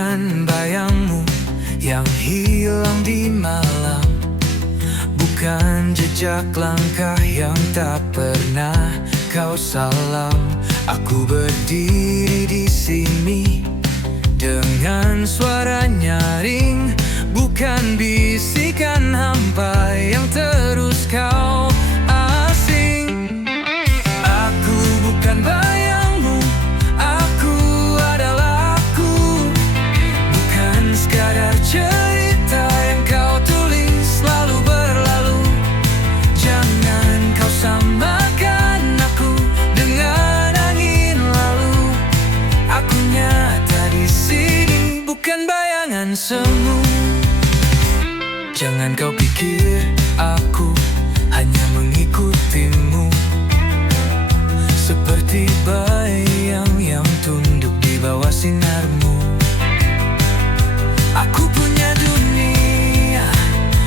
dengan bayangmu yang hilang di malam. Bukan jejak langkah yang tak pernah kau salam. Aku berdiri di sini dengan suara nyaring, bukan bisikan hampa yang terus kau asing. Aku bukan bayangmu, aku adalah aku. Bukan sekadar cerita yang kau tulis lalu berlalu. Jangan kau samakan aku dengan angin lalu. Aku nyata di sini, bukan bayangan semu. Jangan kau pikir aku hanya mengikutimu, seperti bayang yang tunduk di bawah sinarmu. Aku punya dunia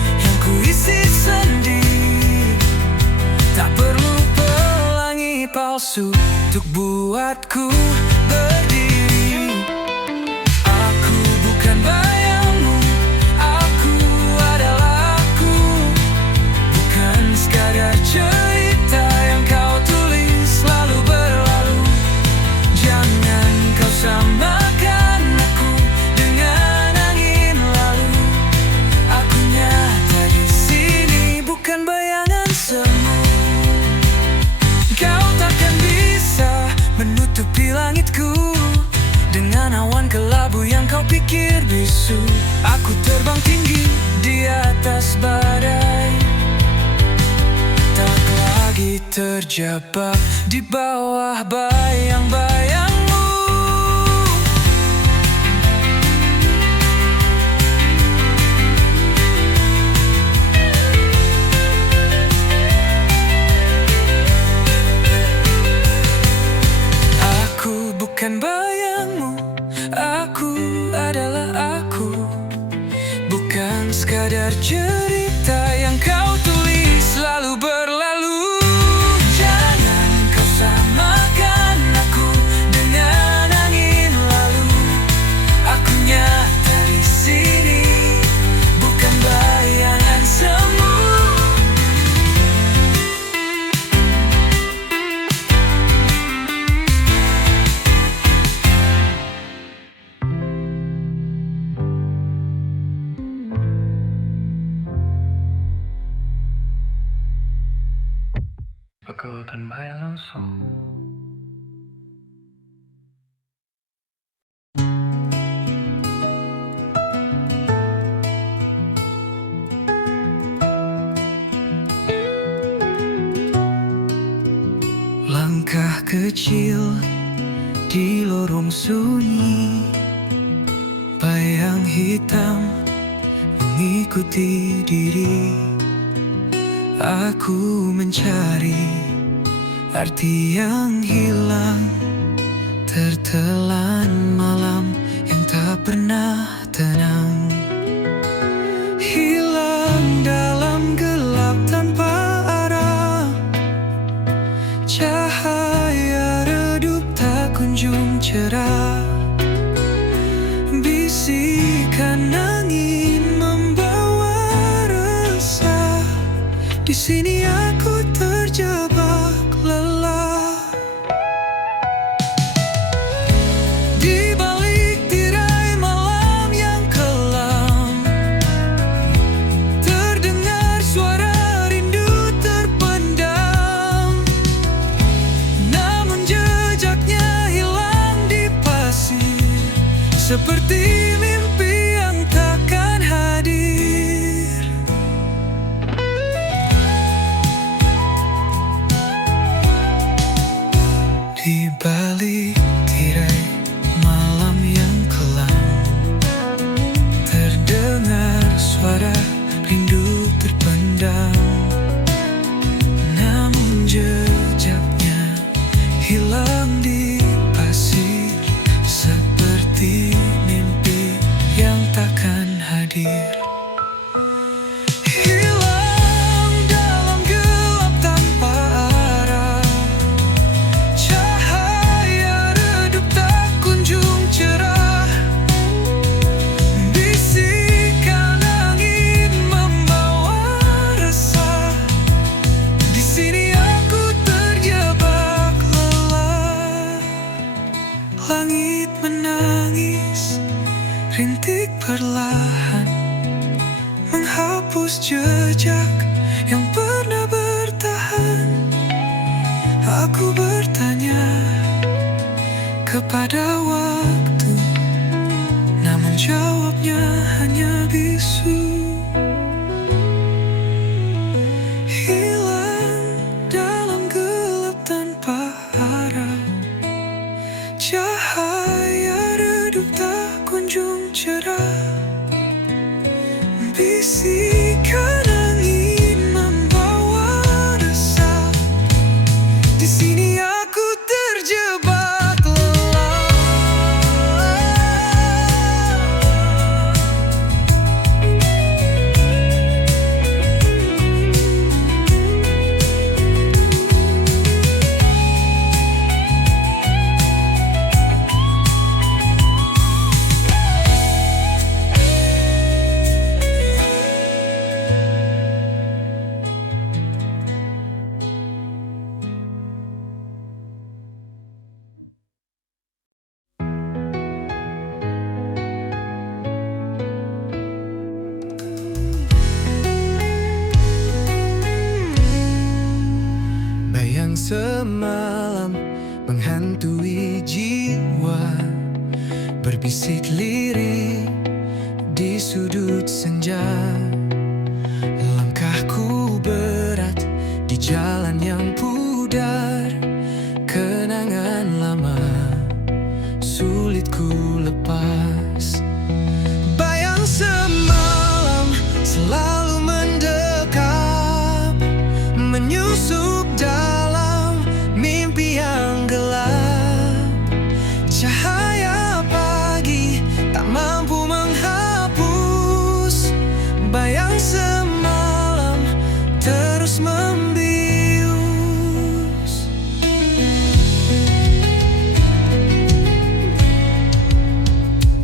yang kuisi sendiri. Tak perlu pelangi palsu untuk buatku berdiri. Aku bukan bayangmu, aku adalah aku. Bukan sekadar cerita yang kau tulis lalu berlalu. Jangan kau samakan aku dengan angin lalu. Aku nyata di sini, bukan bayangan semu. Kau takkan bisa menutupi langitku dengan awan kelabu yang kau pikir bisu. Aku terbang tinggi di atas badai, tak lagi terjebak di bawah bayang-bayangmu. Aku bukan bayangmu, aku adalah aku. Bukan sekadar cerita yang kau tulis lalu berlalu. Jangan kau samakan aku dengan angin lalu. Aku nyata di sini, bukan bayangan semu. Bagaikan bayangan semu. Langkah kecil di lorong sunyi, bayang hitam mengikuti diri. Aku mencari arti yang hilang, tertelan malam yang tak pernah tenang. Hilang dalam gelap tanpa arah, cahaya redup tak kunjung cerah. Bisikan angin membawa resah. Di sini aku terjebak lelah. Di balik tirai malam yang kelam, terdengar suara rindu terpendam. Namun jejaknya hilang di pasir, seperti mimpi yang takkan hadir. Di balik tirai malam yang kelam, terdengar suara rindu terpendam. Namun jejaknya hilang di pasir, seperti mimpi Rintik perlahan menghapus jejak yang pernah bertahan. Aku bertanya kepada waktu, namun jawabnya hanya bisu. Hilang dalam gelap tanpa harap, cahaya redup tak kunjung cerah. Bisikan angin membawa resah, di sini aku terjebak lelah. Bayang semalam menghantui jiwa, berbisik lirik di sudut senja. Langkahku berat di jalan yang pudar, kenangan lama sulit ku lepas. Bayang semalam selalu mendekap, menyusup dalam mimpi yang gelap. Cahaya pagi tak mampu menghapus bayang semalam terus membius.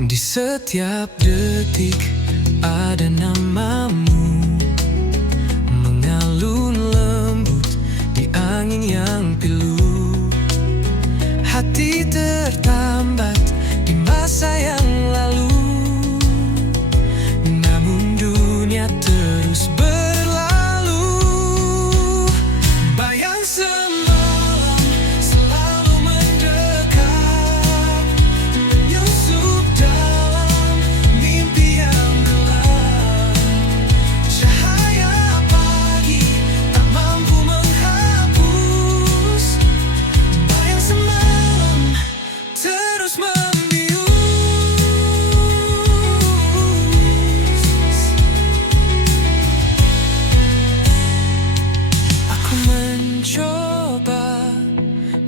Di setiap detik ada namamu mengalun lembut di angin yang pilu. Hati tertambat di masa yang lalu, namun dunia terus berlalu. Bayang semalam selalu mendekat, menyusup dalam mimpi yang gelap. Cahaya pagi tak mampu menghapus bayang semalam terus membius. Aku mencoba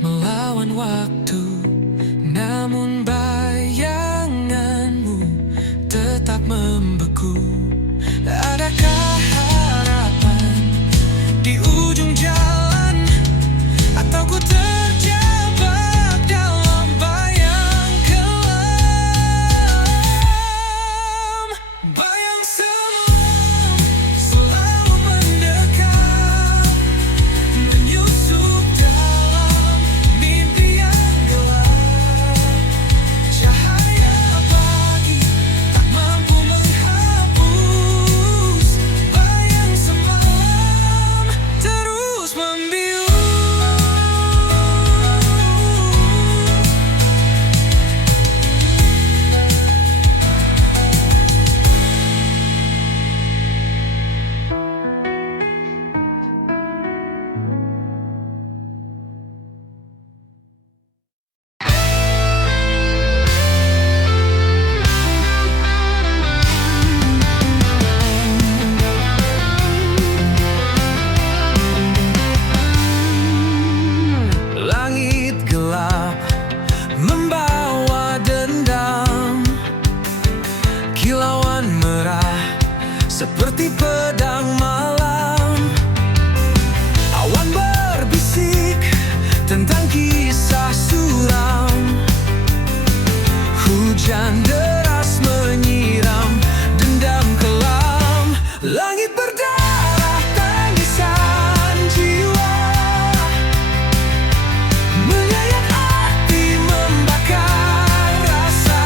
melawan waktu, namun bayanganmu tetap membeku. Adakah harapan di ujung jalan, atau ku terjebak dalam bayang kelam? Bayang semalam selalu mendekat, menyusup dalam mimpi yang gelap. Cahaya pagi tak mampu menghapus bayang semalam terus membius. Langit gelap membawa dendam, kilauan merah seperti pedang malam. Awan berbisik tentang kisah suram, hujan deras menyiram dendam kelam. Langit berdarah tangisan jiwa, menyayat hati membakar rasa.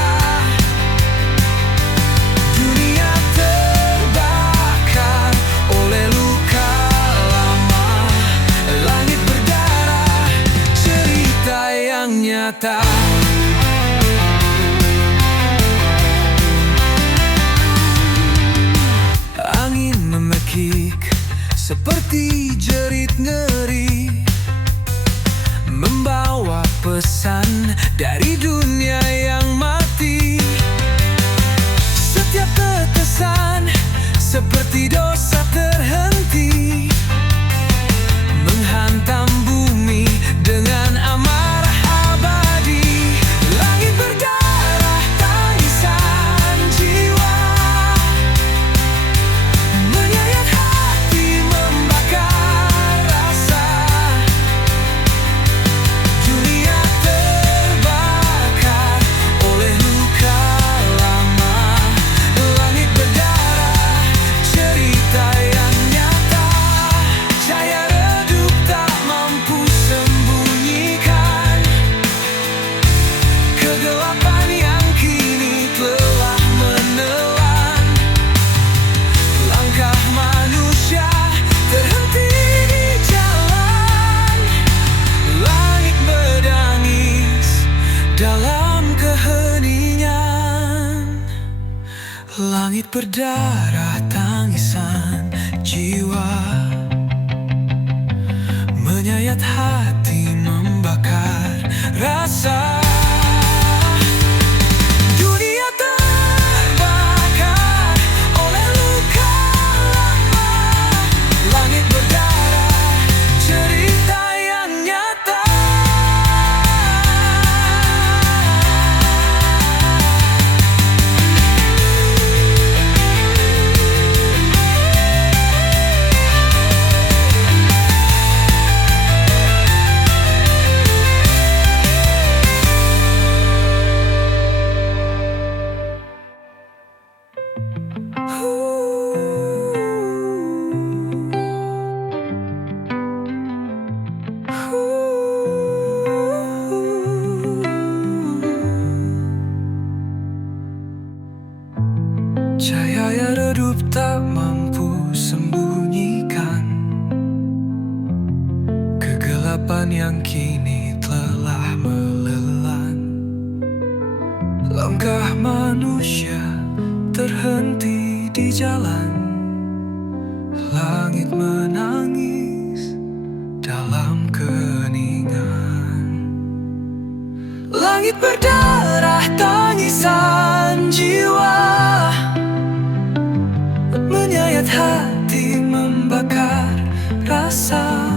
Langit berdarah tangisan jiwa, menyayat hati membakar rasa. Dunia terbakar oleh luka lama. Langit berdarah, cerita yang nyata. Cahaya redup tak mampu sembunyikan kegelapan yang kini telah melelan. Langkah manusia terhenti di jalan. Langit menangis dalam keheningan. Langit berdarah tangisan jiwa, menyayat hati membakar rasa.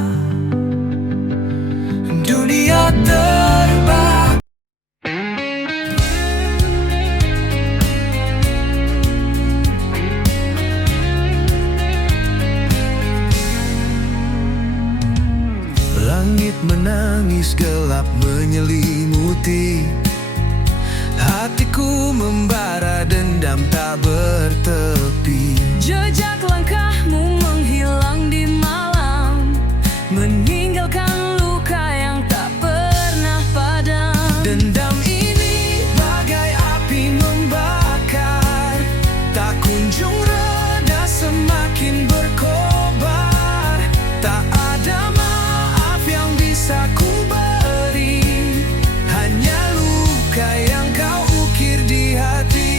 Dunia terbakar. Langit menangis, gelap menyelimuti. Hatiku membara, dendam tak bertepi. Jejak langkahmu menghilang di malam, meninggalkan luka yang tak pernah padam. Dendam ini bagai api membakar, tak kunjung reda, semakin berkobar. Tak ada maaf yang bisa ku beri, hanya luka yang kau ukir di hati.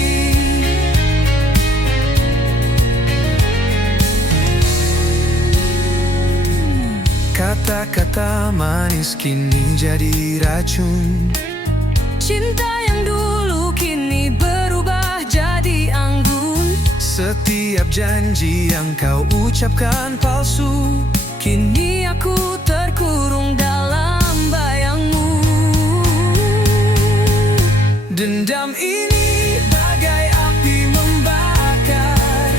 Kata-kata manis kini jadi racun. Cinta yang dulu kini berubah jadi anggun. Setiap janji yang kau ucapkan palsu, Kini aku terkurung dalam bayangmu. dendam ini bagai api membakar,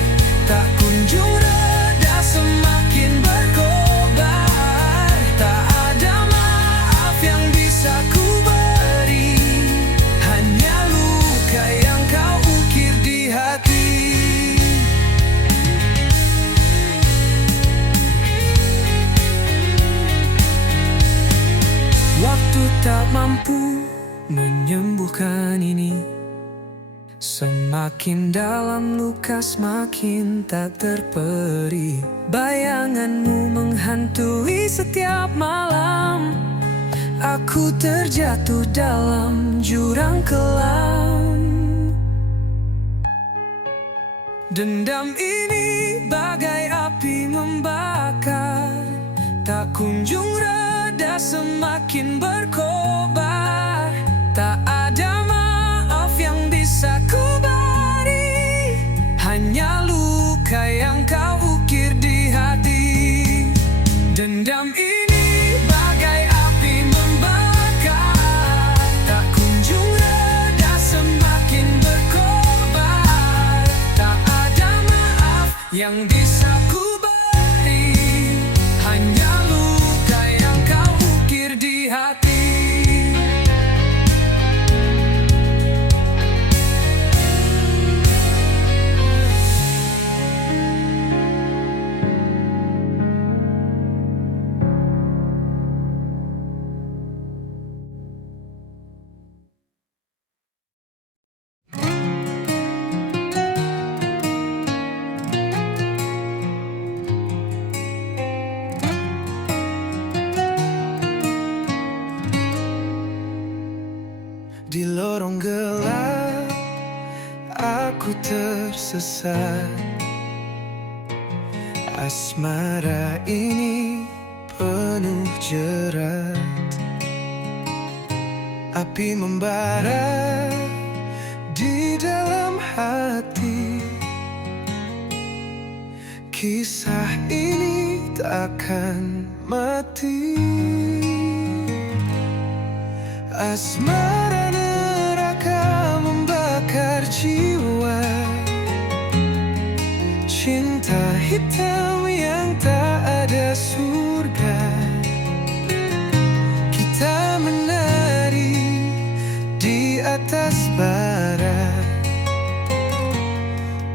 tak kunjung reda, semakin berkobar. Tak ada maaf yang bisa ku beri, hanya luka yang kau ukir di hati. Waktu tak mampu menyembuhkan ini. Semakin dalam luka, semakin tak terperi. Bayanganmu menghantui setiap malam. Aku terjatuh dalam jurang kelam. Dendam ini bagai api membakar, tak kunjung reda, semakin berkobar. Tak ada maaf yang bisa ku beri, hanya luka yang kau ukir di hati. Dendam ini bagai api membakar, tak kunjung reda, semakin berkobar. Tak ada maaf yang bisa ku beri, hanya luka yang kau ukir di hati. tersesat. Asmara ini penuh jerat, api membara di dalam hati. Kisah ini tak akan mati. Asmara neraka membakar jiwa, cinta hitam yang tak ada surga. Kita menari di atas bara,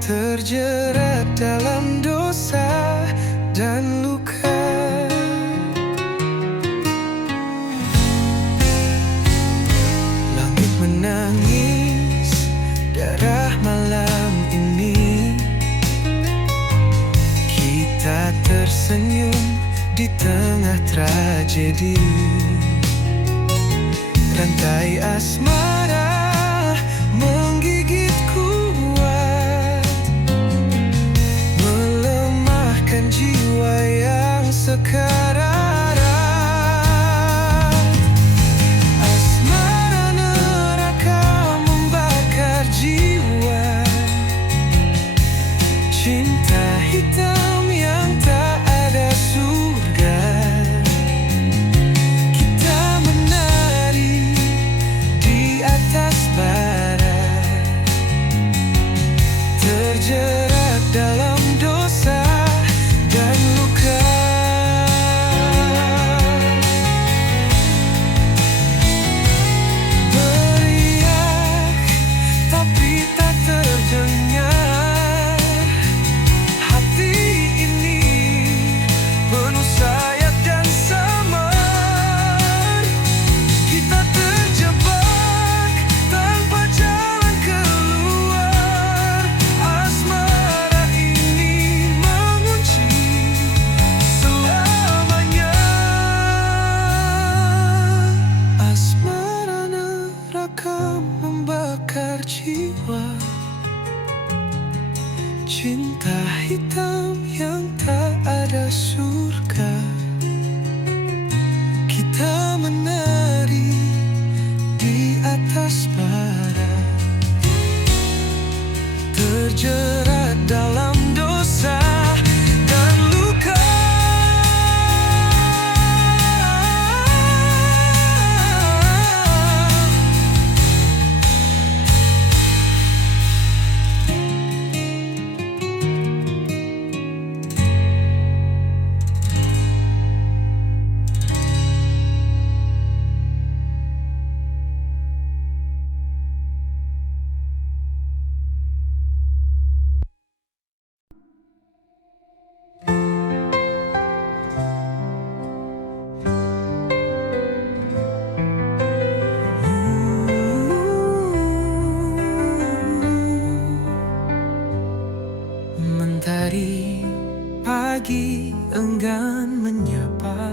terjerat dalam dosa dan luka. Langit menangis darah malam ini, kita tersenyum di tengah tragedi. Rantai asmara menggigit kuat, melemahkan jiwa yang sekarat. Asmara neraka membakar jiwa, cinta hitam yang tak ada surga. Kita menari di atas bara, terjerat dalam dosa dan luka. Beriak tapi tak terdengar, hati ini penuh sayap dan samar. Kita terjebak tanpa jalan keluar. Asmara ini mengunci selamanya. Asmara neraka membakar jiwa, cinta hitam yang tak ada surga. Kita menari di atas bara, terjerat dalam dosa dan luka. Mentari pagi enggan menyapa,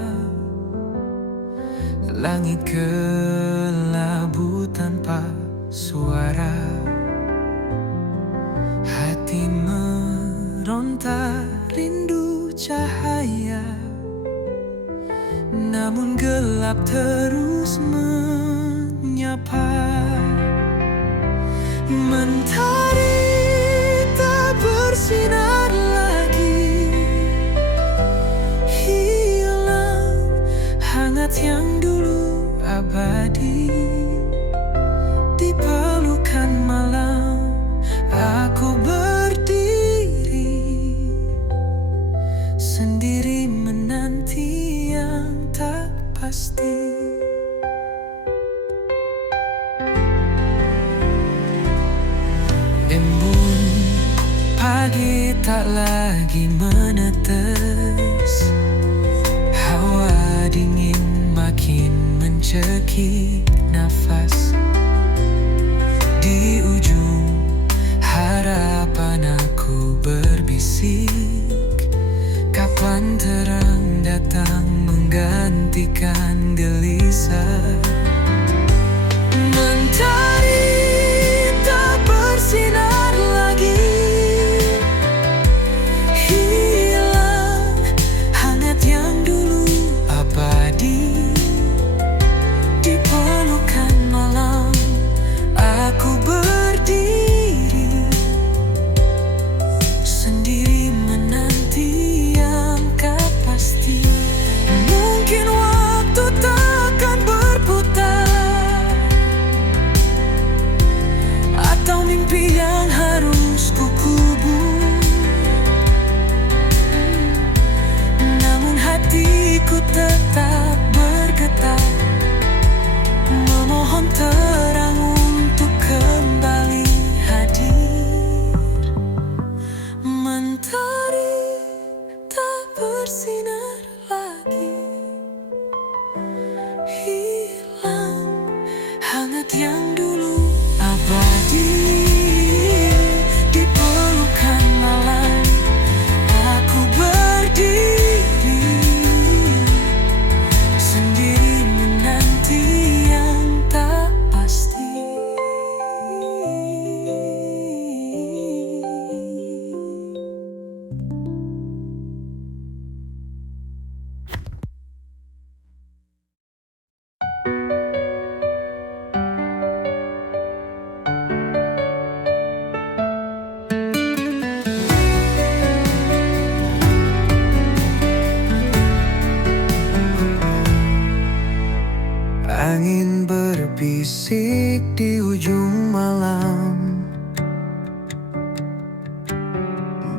langit kelabu tanpa suara. Hati meronta rindu cahaya, namun gelap terus menyapa. Mentari tak bersinar lagi, hilang hangat yang dulu abadi. Di pelukan malam aku berdiri, sendiri menanti yang tak pasti. Embun pagi tak lagi menetes, hawa dingin makin mencekik nafas. Di ujung harapan aku berbisik, kapan terang datang menggantikan gelisah. Mentari tak bersinar lagi,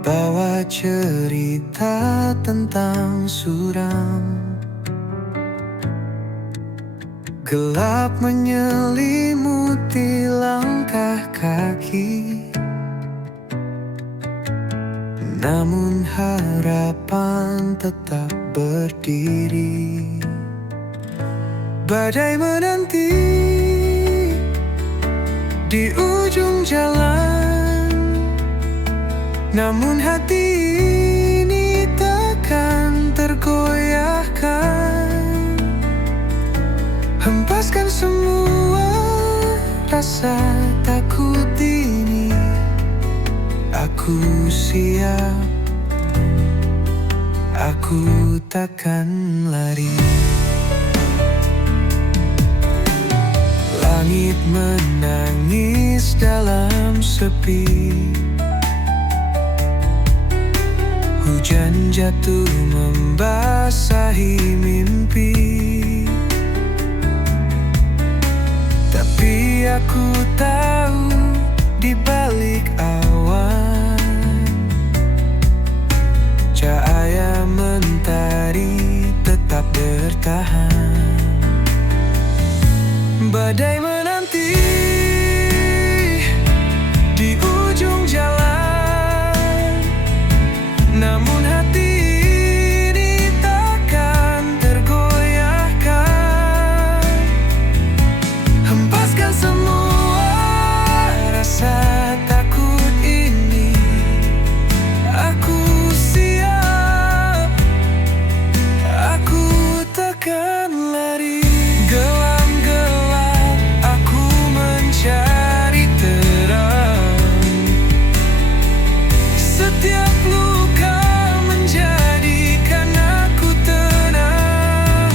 bawa cerita tentang suram. Gelap menyelimuti langkah kaki, namun harapan tetap berdiri. Badai menanti di ujung jalan, namun hati ini takkan tergoyahkan. Hempaskan semua rasa takut ini, aku siap, aku takkan lari. Langit menangis dalam sepi, hujan jatuh membasahi mimpi. Tapi aku tahu di balik awan, cahaya mentari tetap bertahan. Badai menanti di ujung jalan, namun hati ini takkan tergoyahkan. Hempaskan semua rasa takut ini, aku siap, aku takkan lari. Gelam-gelap aku mencari terang, setiap luka menjadikan aku tenang.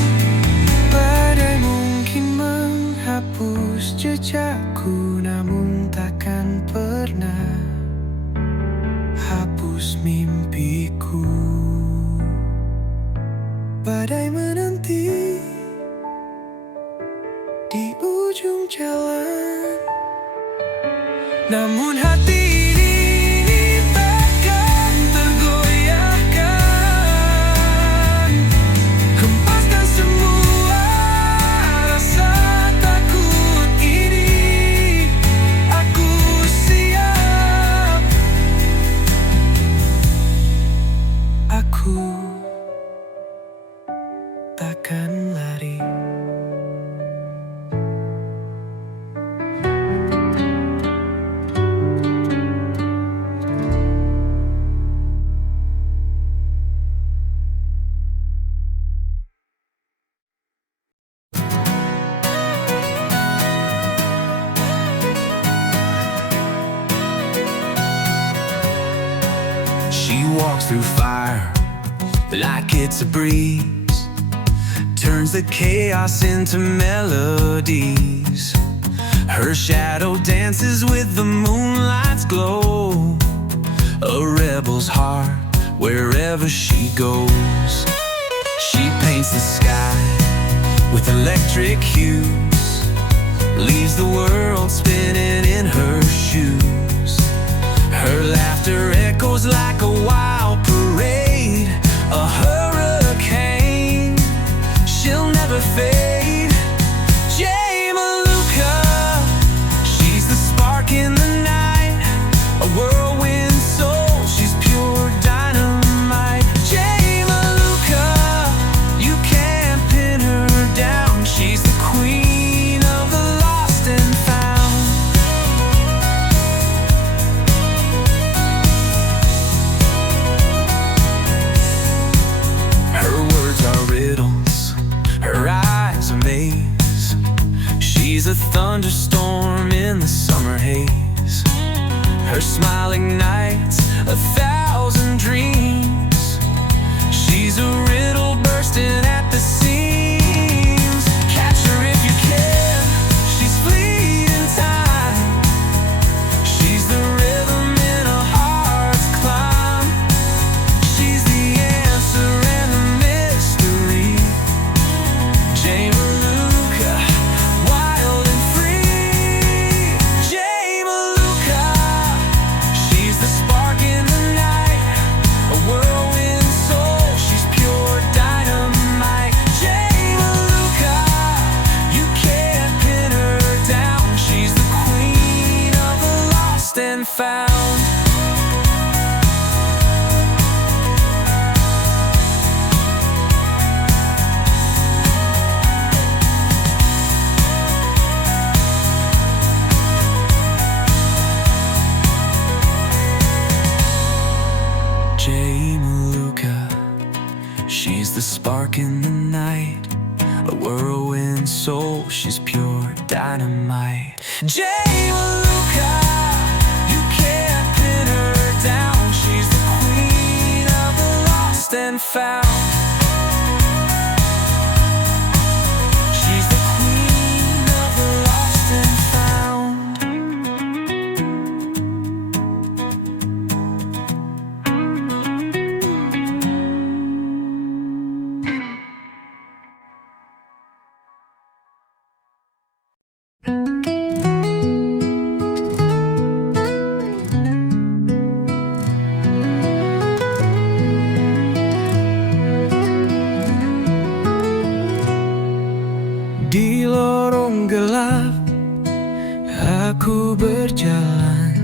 Badai mungkin menghapus jejakku, namun takkan pernah hapus mimpiku. Badai menanti di ujung jalan, namun hati ini takkan tergoyahkan. Hempaskan semua rasa takut ini, aku siap, aku takkan lari. She walks through fire like it's a breeze, turns the chaos into melodies. Her shadow dances with the moonlight's glow, a rebel's heart wherever she goes. She paints the sky with electric hues, leaves the world spinning in her shoes. Her laughter echoes like a wild parade, a hurricane, she'll never fade. Jay Maluka, she's the spark in the night, a whirlwind soul, she's pure dynamite. Jay Maluka, you can't pin her down, she's the queen of the lost and found. Her words are riddles, her eyes a maze. She's a thunderstorm in the summer haze. Her smile ignites 1,000 dreams. She's a riddle bursting at the seams. Catch her if you can, she's fleeting time. She's the rhythm in a heart's climb. She's the answer and the mystery. Jay Maluka, wild and free. Jay Maluka, she's the spark in the night, the spark in the night, a whirlwind soul, she's pure dynamite. Jay Maluka, you can't pin her down. She's the queen of the lost and found. She's the queen of the lost and found. Di lorong gelap aku berjalan,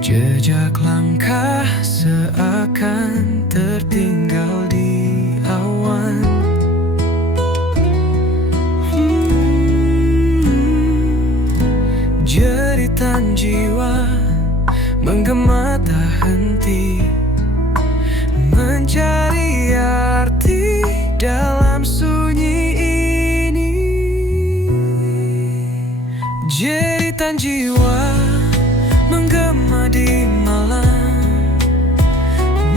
jejak langkah seakan tertinggal di awan. Jeritan jiwa menggema tak henti, mencari arti dalam sunyi ini. Jeritan jiwa menggema di malam,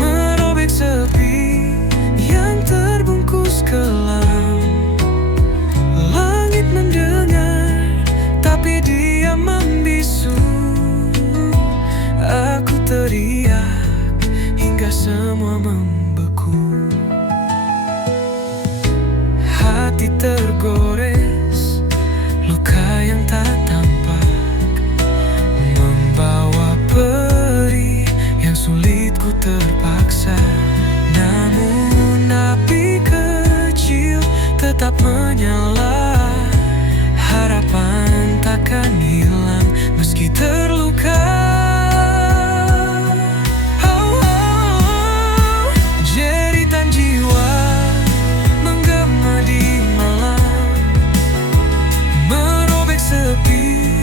merobek sepi yang terbungkus kelam. Langit mendengar, tapi dia membisu. Aku teriak hingga semua membeku. Hati tergores, luka yang tak tampak, membawa perih yang sulit ku terpaksa. Namun api kecil tetap menyala, harapan takkan hilang meski terluka. Jeritan jiwa menggema di malam, merobek sepi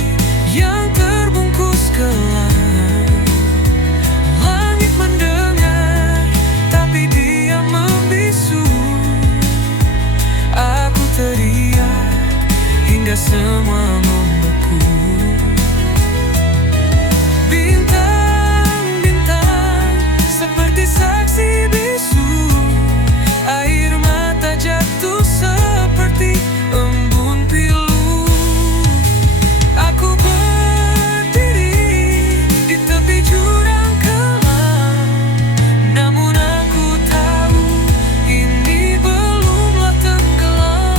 yang terbungkus kelam. Langit mendengar, tapi dia membisu. Aku teriak hingga semua membeku. Bintang-bintang seperti saksi bisu, air mata jatuh seperti embun pilu. Aku berdiri di tepi jurang kelam, namun aku tahu ini belumlah tenggelam.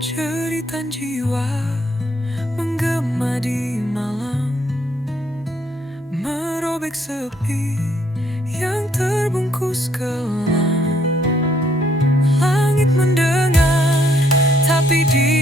Jeritan jiwa menggema di malam, merobek sepi yang terbungkus kelam. Langit mendengar, tapi dia